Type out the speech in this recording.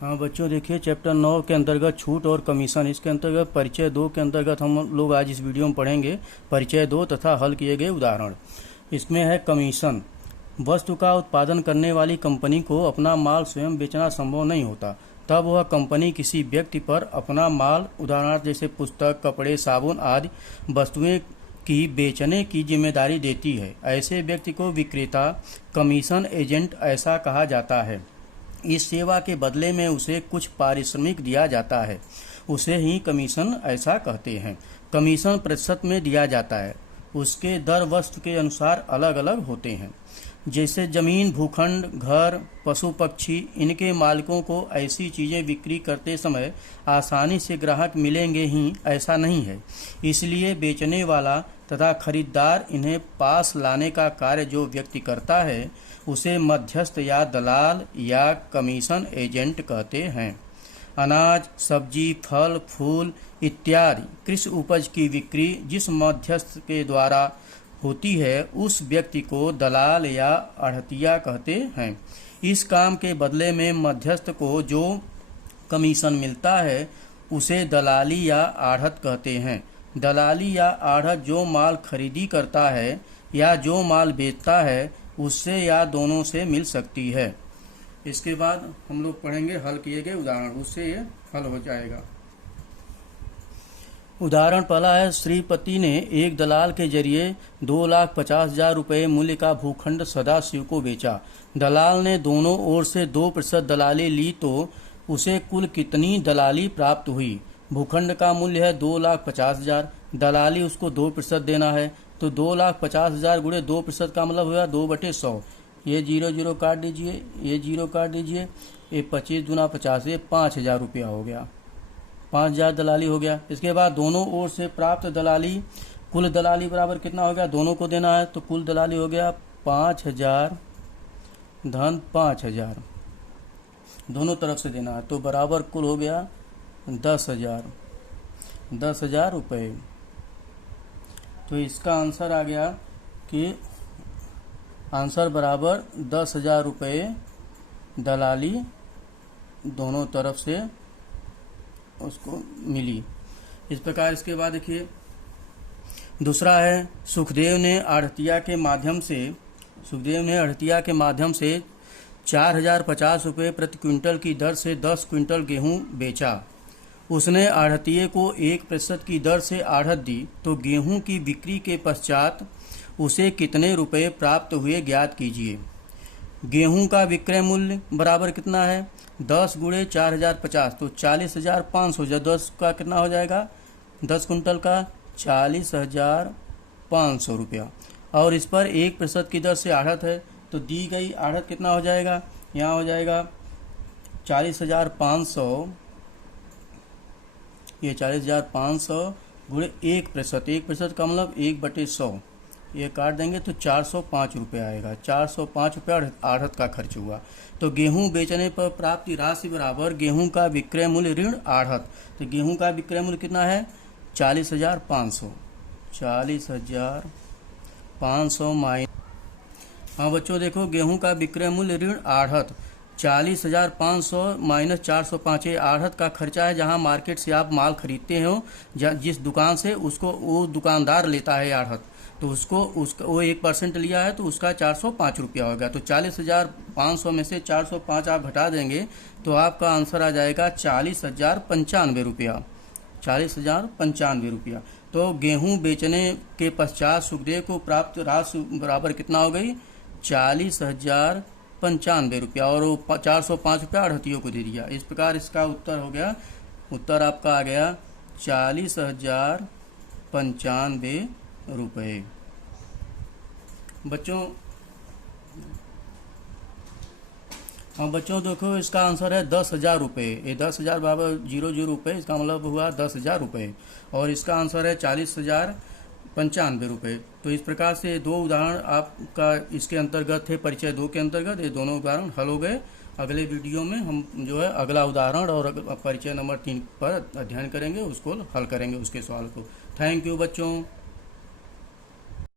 हाँ बच्चों, देखिए चैप्टर 9 के अंतर्गत छूट और कमीशन, इसके अंतर्गत परिचय 2 के अंतर्गत हम लोग आज इस वीडियो में पढ़ेंगे परिचय 2 तथा हल किए गए उदाहरण। इसमें है कमीशन। वस्तु का उत्पादन करने वाली कंपनी को अपना माल स्वयं बेचना संभव नहीं होता, तब वह कंपनी किसी व्यक्ति पर अपना माल, उदाहरण जैसे पुस्तक, कपड़े, साबुन आदि वस्तुएं की बेचने की जिम्मेदारी देती है। ऐसे व्यक्ति को विक्रेता, कमीशन एजेंट ऐसा कहा जाता है। इस सेवा के बदले में उसे कुछ पारिश्रमिक दिया जाता है, उसे ही कमीशन ऐसा कहते हैं। कमीशन प्रतिशत में दिया जाता है, उसके दर वस्तु के अनुसार अलग अलग होते हैं। जैसे जमीन, भूखंड, घर, पशु पक्षी, इनके मालिकों को ऐसी चीज़ें बिक्री करते समय आसानी से ग्राहक मिलेंगे ही ऐसा नहीं है। इसलिए बेचने वाला तथा खरीदार इन्हें पास लाने का कार्य जो व्यक्ति करता है उसे मध्यस्थ या दलाल या कमीशन एजेंट कहते हैं। अनाज, सब्जी, फल, फूल इत्यादि कृषि उपज की बिक्री जिस मध्यस्थ के द्वारा होती है उस व्यक्ति को दलाल या आढ़तिया कहते हैं। इस काम के बदले में मध्यस्थ को जो कमीशन मिलता है उसे दलाली या आढ़त कहते हैं। दलाली या आढ़त जो माल खरीदी करता है या जो माल बेचता है उससे या दोनों से मिल सकती है। इसके बाद हम लोग पढ़ेंगे हल किए गए उदाहरण, उससे ये हल हो जाएगा। उदाहरण पहला है, श्रीपति ने एक दलाल के जरिए 2,50,000 रुपये मूल्य का भूखंड सदाशिव को बेचा। दलाल ने दोनों ओर से 2% दलाली ली तो उसे कुल कितनी दलाली प्राप्त हुई? भूखंड का मूल्य है 2,50,000, दलाली उसको 2% देना है, तो 2,50,000 गुणे 2% का मतलब हुआ 2/100। ये 0 काट दीजिए, ये 0 काट दीजिए, ये 25 दूना 50, ये 5,000 रुपया हो गया। 5,000 दलाली हो गया। इसके बाद दोनों ओर से प्राप्त दलाली, कुल दलाली बराबर कितना हो गया? दोनों को देना है, तो कुल दलाली हो गया 5,000 धन 5,000, दोनों तरफ से देना है, तो बराबर कुल हो गया 10,000 रुपये। तो इसका आंसर आ गया कि आंसर बराबर 10,000 रुपये दलाली दोनों तरफ से उसको मिली। इस प्रकार इसके बाद देखिए दूसरा है, सुखदेव ने आढ़तिया के माध्यम से 4,050 रुपये प्रति क्विंटल की दर से 10 क्विंटल गेहूं बेचा। उसने आढ़तिये को 1% की दर से आढ़त दी, तो गेहूं की बिक्री के पश्चात उसे कितने रुपए प्राप्त हुए ज्ञात कीजिए। गेहूं का विक्रय मूल्य बराबर कितना है? 10 गुणे 4,050, तो 40,500। 10 का कितना हो जाएगा? 10 कुंटल का 40,500 रुपया। और इस पर 1% की दर से आढ़त है, तो दी गई आढ़त कितना हो जाएगा? यहाँ हो जाएगा 40,500, ये 40,500 गुणे 1%। 1% का मतलब 1/100, ये काट देंगे तो 405 रुपये आएगा। 405 रुपये आढ़त का खर्च हुआ। तो गेहूं बेचने पर प्राप्ति राशि बराबर गेहूं का विक्रय मूल्य ऋण आढ़त। तो गेहूं का विक्रय मूल्य कितना है? 40,500। 40,500 माइनस, हाँ बच्चों देखो, गेहूं का विक्रय मूल्य ऋण आढ़त 40,500 माइनस 405, ये आढ़त का खर्चा है। जहां मार्केट से आप माल खरीदते हो, जिस दुकान से, उसको वो दुकानदार लेता है आढ़त, तो उसका वो 1% लिया है, तो उसका 405 रुपया होगा। तो 40,500 में से 405 आप घटा देंगे तो आपका आंसर आ जाएगा 40,095 रुपया। 40,095 रुपया। तो गेहूं बेचने के पश्चात सुखदेव को प्राप्त राशि बराबर कितना हो गई? 40,095 रुपया, और वो 405 रुपया आढ़तियों को दे दिया। इस प्रकार इसका उत्तर हो गया, उत्तर आपका आ गया 40,095 रुपये। बच्चों देखो, इसका आंसर है 10,000 रुपये। ये 10,000 बराबर 00 रुपये, इसका मतलब हुआ 10,000 रुपये। और इसका आंसर है 40,095 रुपये। तो इस प्रकार से दो उदाहरण आपका इसके अंतर्गत थे, परिचय 2 के अंतर्गत। ये दोनों उदाहरण हल हो गए। अगले वीडियो में हम जो है अगला उदाहरण और परिचय नंबर 3 पर अध्ययन करेंगे, उसको हल करेंगे, उसके सवाल को। थैंक यू बच्चों।